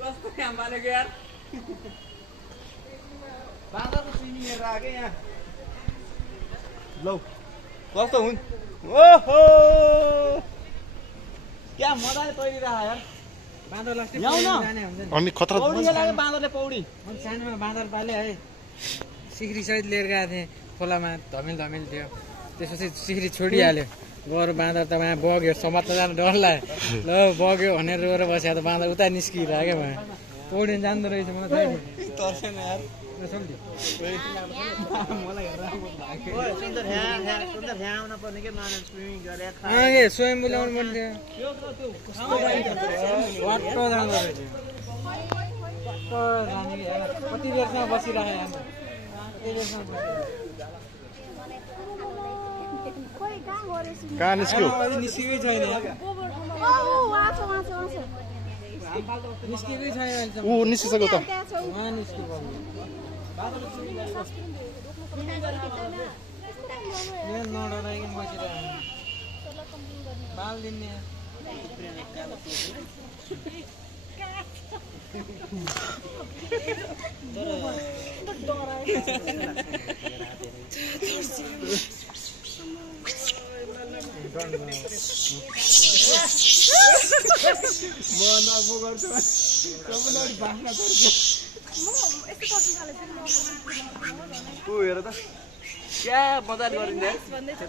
कस्तो काम बालेको यार बाँदरको सुइनी हेरेर आके यहाँ लौ कस्तो हुन् ओहो क्या मजाले तैरिरह यार बाँदर लाग्छ जाने हुन्छ नि अनि खतरा पौडी लाग्यो बाँदरले पौडी म सानोमा बाँदर पाले है सिक्री सहित लिएर गएको थिएँ खोलामा धमिल धमिल थियो त्यसपछि सिक्री छोडिहाल्यो गएर बाँदर त यहाँ बग्यो समात्न जानु डर लाग्यो ल बग्यो भनेर रोएर बस्यो त बाँदर उता निस्किरहेको क्या मलाई पौडी जान्दो रहेछ मलाई थाहा थिएन तर्सेन यार मलाई सुन्दर यहाँ आउन पर्ने के नयाँ स्विमिङ गरेर स्वयं बोलाउनु पर्ने वाट्ट जाँदो रहेछ कति बेरसम्म बसिरहेको कति बेरसम्म कहाँ निस्क्यो निस्केकै छैन निस्केकै छैन ऊ निस्किसक्यो त उहाँ निस्केको नडराइकन बसिरहेको बाल दिने म नबो गर्छु सबैले बाख्न तर्छ ऊ हेर त क्या मजाले गरिन्छ